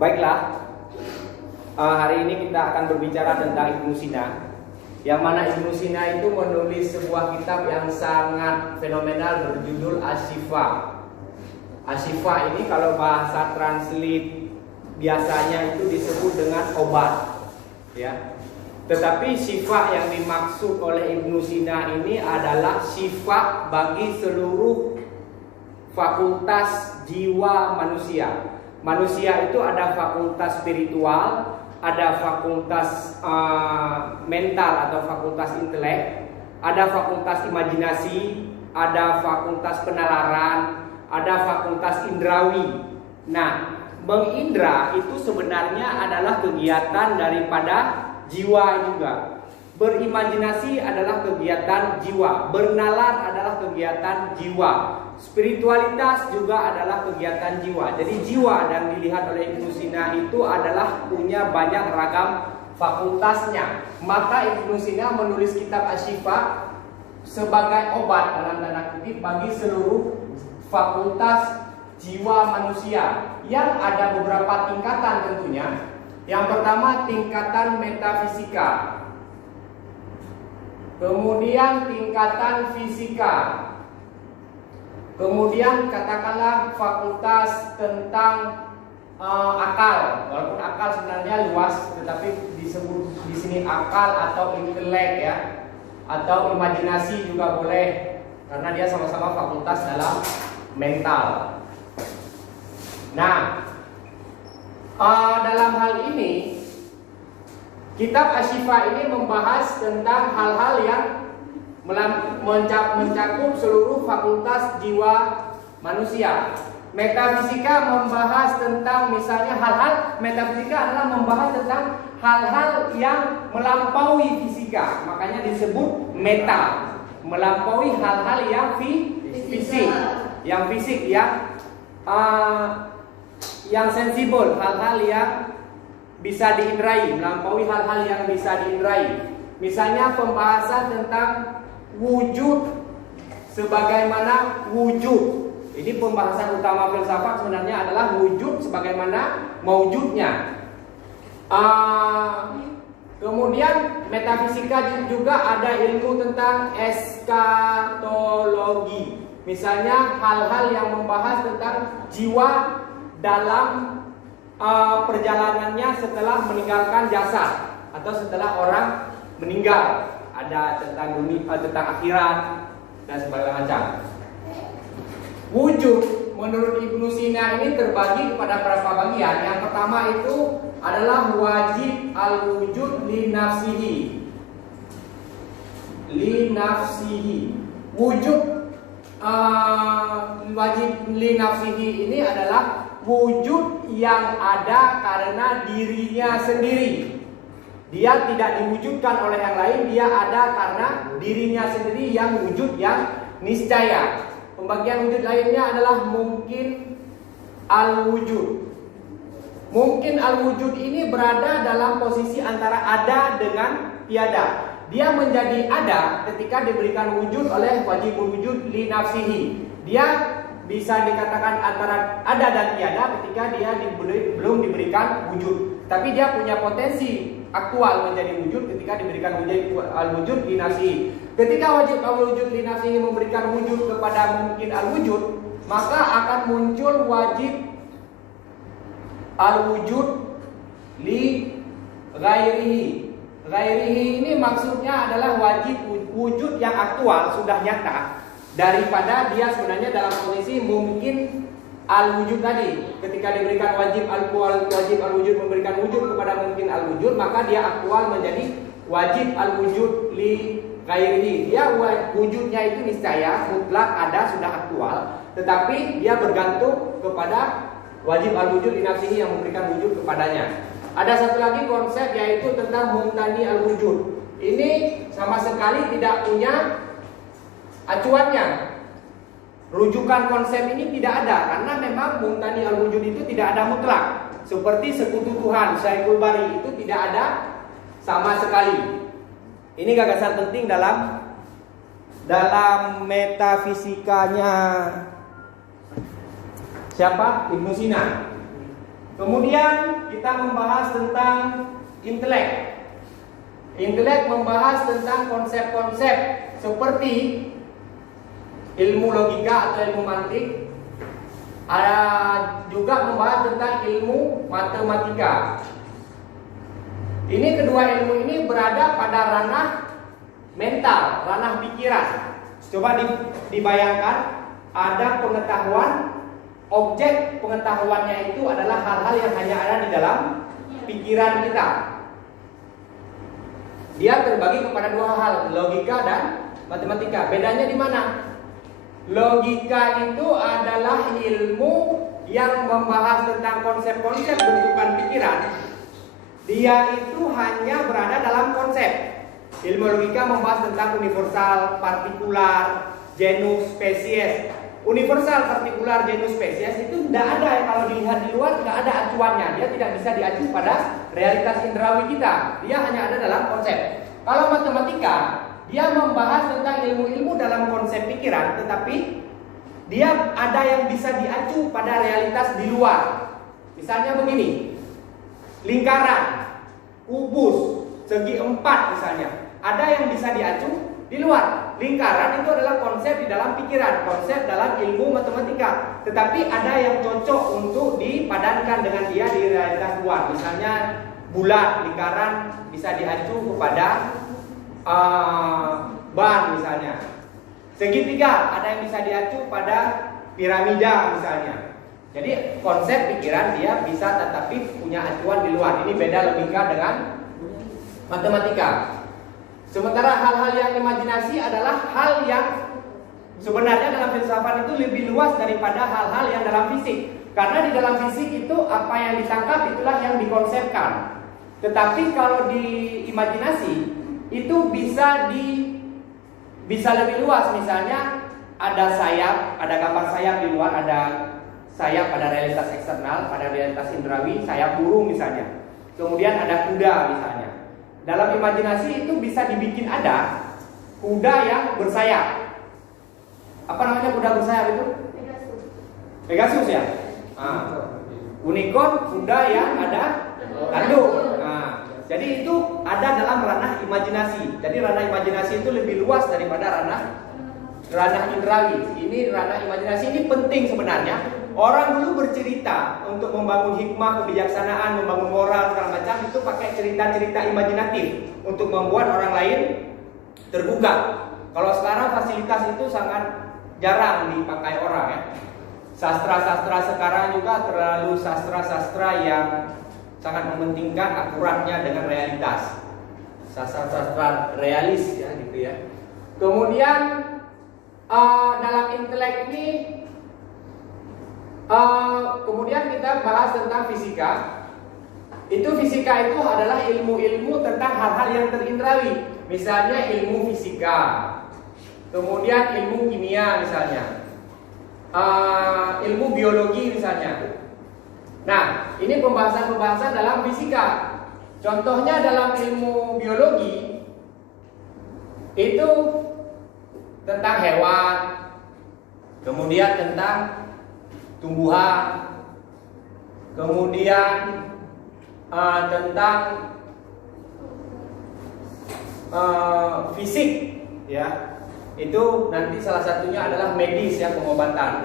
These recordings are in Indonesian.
Baiklah, hari ini kita akan berbicara tentang Ibnu Sina. Yang mana Ibnu Sina itu menulis sebuah kitab yang sangat fenomenal berjudul Asy-Syifa. Asy-Syifa ini kalau bahasa translate biasanya itu disebut dengan obat, ya. Tetapi syifa yang dimaksud oleh Ibnu Sina ini adalah syifa bagi seluruh fakultas jiwa manusia. Manusia itu ada fakultas spiritual, ada fakultas mental atau fakultas intelek, ada fakultas imajinasi, ada fakultas penalaran, ada fakultas indrawi. Nah, mengindra itu sebenarnya adalah kegiatan daripada jiwa juga. Berimajinasi adalah kegiatan jiwa, bernalar adalah kegiatan jiwa. Spiritualitas juga adalah kegiatan jiwa. Jadi jiwa yang dilihat oleh Ibnu Sina itu adalah punya banyak ragam fakultasnya. Maka Ibnu Sina menulis kitab Asy-Syifa sebagai obat dalam tanda kutip bagi seluruh fakultas jiwa manusia, yang ada beberapa tingkatan tentunya. Yang pertama tingkatan metafisika, kemudian tingkatan fisika, kemudian katakanlah fakultas tentang akal. Walaupun akal sebenarnya luas, tetapi disebut di sini akal atau intelek, ya, atau imajinasi juga boleh, karena dia sama-sama fakultas dalam mental. Nah, dalam hal ini kitab Asy-Syifa ini membahas tentang hal-hal yang mencakup seluruh fakultas jiwa manusia. Metafisika membahas tentang misalnya metafisika adalah membahas tentang hal-hal yang melampaui fisika, makanya disebut meta, melampaui hal-hal yang fisik, yang sensibel, hal-hal yang bisa diindrai, melampaui hal-hal yang bisa diindrai. Misalnya pembahasan tentang wujud sebagaimana wujud. Ini pembahasan utama filsafat sebenarnya adalah wujud sebagaimana maujudnya. Kemudian metafisika juga ada ilmu tentang eskatologi. Misalnya hal-hal yang membahas tentang jiwa dalam perjalanannya setelah meninggalkan jasad atau setelah orang meninggal. Ada tentang dunia, tentang akhirat dan sebagainya macam. Wujud menurut Ibnu Sina ini terbagi kepada beberapa bagian. Yang pertama itu adalah wajib al-wujud li nafsihi. Wujud wajib li nafsihi ini adalah wujud yang ada karena dirinya sendiri. Dia tidak diwujudkan oleh yang lain, dia ada karena dirinya sendiri, yang wujud yang niscaya. Pembagian wujud lainnya adalah mungkin al-wujud. Mungkin al-wujud ini berada dalam posisi antara ada dengan tiada. Dia menjadi ada ketika diberikan wujud oleh wajibul wujud li nafsihi. Dia bisa dikatakan antara ada dan tiada ketika dia belum diberikan wujud. Tapi dia punya potensi aktual menjadi wujud ketika diberikan al-wujud li nafsihi. Ketika wajib al-wujud li nafsihi memberikan wujud kepada mungkin al-wujud, maka akan muncul wajib al-wujud li ghairihi. Ghairihi ini maksudnya adalah wajib wujud yang aktual, sudah nyata, daripada dia sebenarnya dalam posisi mungkin al-wujud tadi. Ketika diberikan wajib al-wujud memberikan wujud kepada mungkin al-wujud, maka dia aktual menjadi wajib al-wujud li ghairihi. Dia wujudnya itu niscaya, mutlak, ada, sudah aktual, tetapi dia bergantung kepada wajib al-wujud li nafsihi yang memberikan wujud kepadanya. Ada satu lagi konsep, yaitu tentang mumtani al-wujud. Ini sama sekali tidak punya acuannya. Rujukan konsep ini tidak ada, karena memang mumtani al-wujud itu tidak ada mutlak. Seperti sekutu Tuhan, Syekhul Bari, itu tidak ada sama sekali. Ini gagasan penting dalam metafisikanya siapa? Ibnu Sina. Kemudian kita membahas tentang intelek. Intelek membahas tentang konsep-konsep seperti ilmu logika atau ilmu mantik. Ada juga membahas tentang ilmu matematika. Ini kedua ilmu ini berada pada ranah mental, ranah pikiran. Coba dibayangkan, ada pengetahuan, objek pengetahuannya itu adalah hal-hal yang hanya ada di dalam pikiran kita. Dia terbagi kepada dua hal, logika dan matematika. Bedanya di mana? Logika itu adalah ilmu yang membahas tentang konsep-konsep bentukan pikiran. Dia itu hanya berada dalam konsep. Ilmu logika membahas tentang universal, partikular, genus, spesies. Universal, partikular, genus, spesies itu tidak ada, kalau dilihat di luar tidak ada acuannya. Dia tidak bisa diacu pada realitas indrawi kita. Dia hanya ada dalam konsep. Kalau matematika, dia membahas tentang ilmu-ilmu dalam konsep pikiran, tetapi dia ada yang bisa diacu pada realitas di luar. Misalnya begini, lingkaran, kubus, segi empat misalnya, ada yang bisa diacu di luar. Lingkaran itu adalah konsep di dalam pikiran, konsep dalam ilmu matematika. Tetapi ada yang cocok untuk dipadankan dengan dia di realitas luar. Misalnya bulat, lingkaran bisa diacu kepada ban misalnya. Segitiga ada yang bisa diacu pada piramida misalnya. Jadi konsep pikiran dia bisa tetapi punya acuan di luar. Ini beda logika dengan matematika. Sementara hal-hal yang imajinasi adalah hal yang sebenarnya dalam filsafat itu lebih luas daripada hal-hal yang dalam fisik. Karena di dalam fisik itu apa yang ditangkap itulah yang dikonsepkan. Tetapi kalau di imajinasi itu bisa lebih luas. Misalnya ada sayap, ada gambar sayap di luar, ada sayap pada realitas eksternal, pada realitas indrawi, sayap burung misalnya. Kemudian ada kuda misalnya. Dalam imajinasi itu bisa dibikin ada kuda yang bersayap. Apa namanya kuda bersayap itu? Pegasus ya? Unicorn, kuda yang ada tanduk. Jadi itu ada dalam ranah imajinasi. Jadi ranah imajinasi itu lebih luas daripada ranah indrawi. Ini ranah imajinasi ini penting sebenarnya. Orang dulu bercerita untuk membangun hikmah, kebijaksanaan, membangun moral segala macam itu pakai cerita-cerita imajinatif untuk membuat orang lain tergugah. Kalau sekarang fasilitas itu sangat jarang dipakai orang ya. Sastra-sastra sekarang juga terlalu sastra-sastra yang sangat mementingkan akuratnya dengan realitas. Sastra-sastra realis ya gitu ya. Kemudian dalam intelek ini kemudian kita bahas tentang fisika. Fisika itu adalah ilmu-ilmu tentang hal-hal yang terindrawi. Misalnya ilmu fisika, kemudian ilmu kimia misalnya, ilmu biologi misalnya. Nah, ini pembahasan-pembahasan dalam fisika. Contohnya dalam ilmu biologi itu tentang hewan, kemudian tentang tumbuhan, kemudian tentang fisik ya. Itu nanti salah satunya adalah medis ya, pengobatan.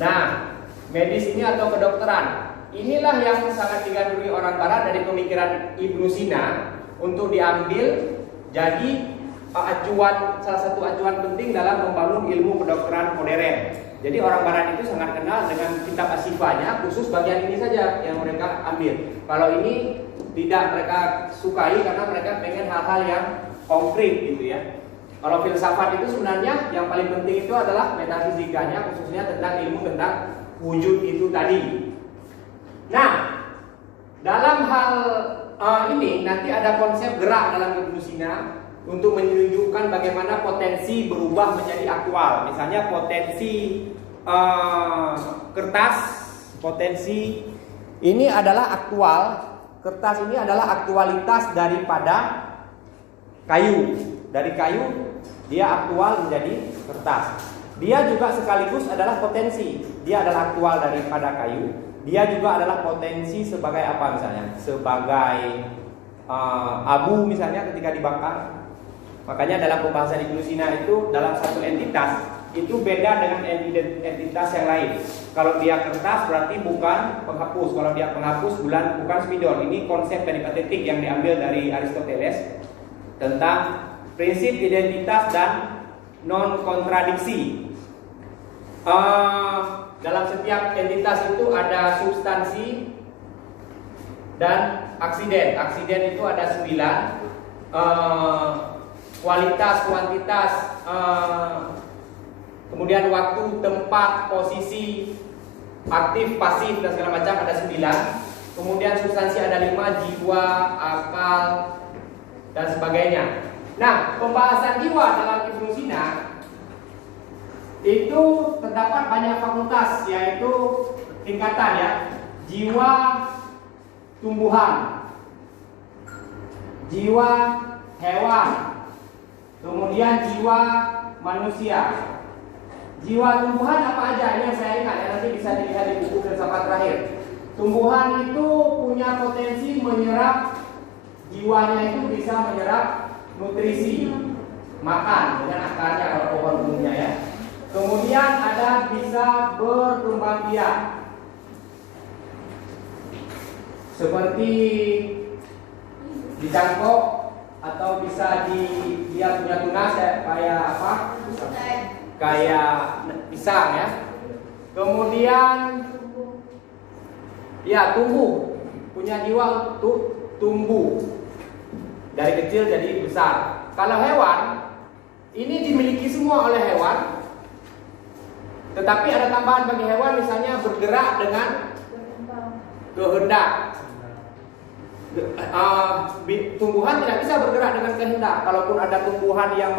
Nah, medis ini atau kedokteran, inilah yang sangat digandrungi orang barat dari pemikiran Ibnu Sina untuk diambil jadi acuan, salah satu acuan penting dalam membangun ilmu kedokteran modern. Jadi orang barat itu sangat kenal dengan kitab Asifanya, khusus bagian ini saja yang mereka ambil. Kalau ini tidak mereka sukai karena mereka pengen hal-hal yang konkret gitu ya. Kalau filsafat itu sebenarnya yang paling penting itu adalah metafisikanya, khususnya tentang ilmu tentang wujud itu tadi. Nah, dalam hal ini nanti ada konsep gerak dalam Ibnu Sina untuk menunjukkan bagaimana potensi berubah menjadi aktual. Misalnya potensi kertas, potensi ini adalah aktual. Kertas ini adalah aktualitas daripada kayu. Dari kayu dia aktual menjadi kertas. Dia juga sekaligus adalah potensi. Dia adalah aktual daripada kayu dia juga adalah potensi sebagai apa misalnya? Sebagai abu misalnya ketika dibakar. Makanya dalam pembahasan Ibnu Sina itu dalam satu entitas itu beda dengan entitas yang lain. Kalau dia kertas berarti bukan penghapus. Kalau dia penghapus bukan spidol. Ini konsep peripatetik yang diambil dari Aristoteles tentang prinsip identitas dan non kontradiksi. Dalam setiap entitas itu ada substansi dan aksiden. Aksiden itu ada 9. Kualitas, kuantitas, kemudian waktu, tempat, posisi, aktif, pasif dan segala macam ada 9. Kemudian substansi ada 5, jiwa, akal dan sebagainya. Nah, pembahasan jiwa dalam Ibnu Sina itu terdapat banyak fakultas, yaitu tingkatan ya. Jiwa tumbuhan, jiwa hewan, kemudian jiwa manusia. Jiwa tumbuhan apa aja? Ini yang saya ingat ya, nanti bisa dilihat di buku filsafat terakhir. Tumbuhan itu punya potensi menyerap, jiwanya itu bisa menyerap nutrisi, makan dengan akarnya kalau pohon umumnya ya. Kemudian ada bisa berkembang biak, seperti dicangkok atau bisa dia punya tunas kayak apa? Kayak pisang ya. Kemudian ya tumbuh, punya jiwa untuk tumbuh dari kecil jadi besar. Kalau hewan ini dimiliki semua oleh hewan, tetapi ada tambahan bagi hewan, misalnya bergerak dengan kehendak. Tumbuhan tidak bisa bergerak dengan kehendak. Kalaupun ada tumbuhan yang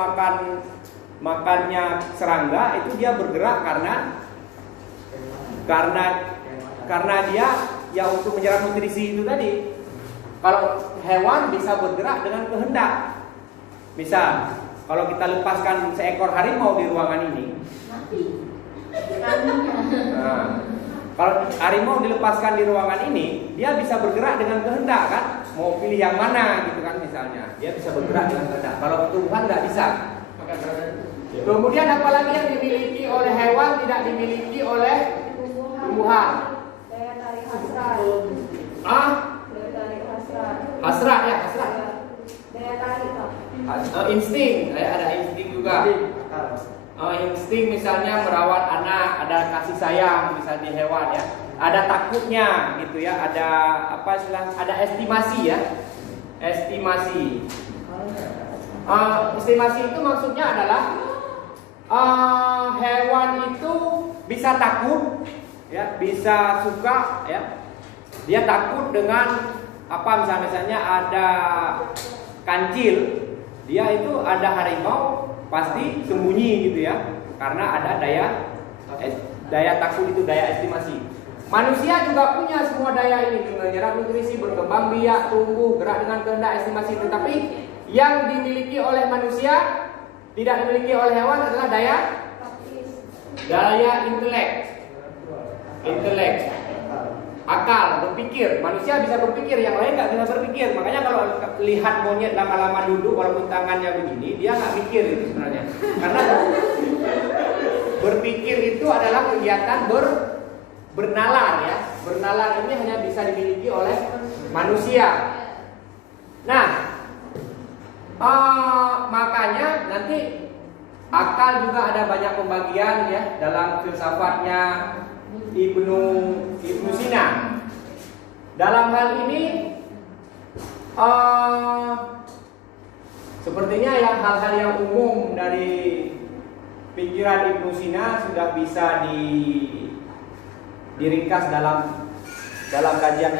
makannya serangga, itu dia bergerak karena dia ya untuk menyerap nutrisi itu tadi. Kalau hewan bisa bergerak dengan kehendak. Misal, kalau kita lepaskan seekor harimau di ruangan ini, kalau harimau dilepaskan di ruangan ini, dia bisa bergerak dengan kehendak kan? Mau pilih yang mana gitu kan misalnya. Dia bisa bergerak dengan kehendak. Kalau tumbuhan nggak bisa. Kemudian apalagi yang dimiliki oleh hewan tidak dimiliki oleh tumbuhan? Daya tarik hasrat. Daya tarik hasrat. Hasrat ya, hasrat. Daya tarik. Insting, ada insting juga. Insting misalnya merawat anak, ada kasih sayang misalnya di hewan ya. Ada takutnya gitu ya, ada apa istilah? Ada estimasi ya. Estimasi. Estimasi itu maksudnya adalah hewan itu bisa takut ya, bisa suka ya. Dia takut dengan apa misalnya ada kancil, dia itu ada harimau pasti sembunyi gitu ya, karena ada daya takut itu, daya estimasi. Manusia juga punya semua daya ini, menyerap nutrisi, berkembang biak, tumbuh, gerak dengan kehendak, estimasi. Tetapi yang dimiliki oleh manusia tidak dimiliki oleh hewan adalah daya intelek, akal, berpikir. Manusia bisa berpikir, yang lain nggak bisa berpikir. Makanya kalau lihat monyet lama-lama duduk walaupun tangannya begini, dia nggak mikir itu sebenarnya. Karena berpikir itu adalah kegiatan bernalar ya. Bernalar ini hanya bisa dimiliki oleh manusia. Nah, makanya nanti akal juga ada banyak pembagian ya dalam filsafatnya Ibnu Sina. Dalam hal ini sepertinya yang hal-hal yang umum dari pikiran Ibnu Sina sudah bisa diringkas dalam kajian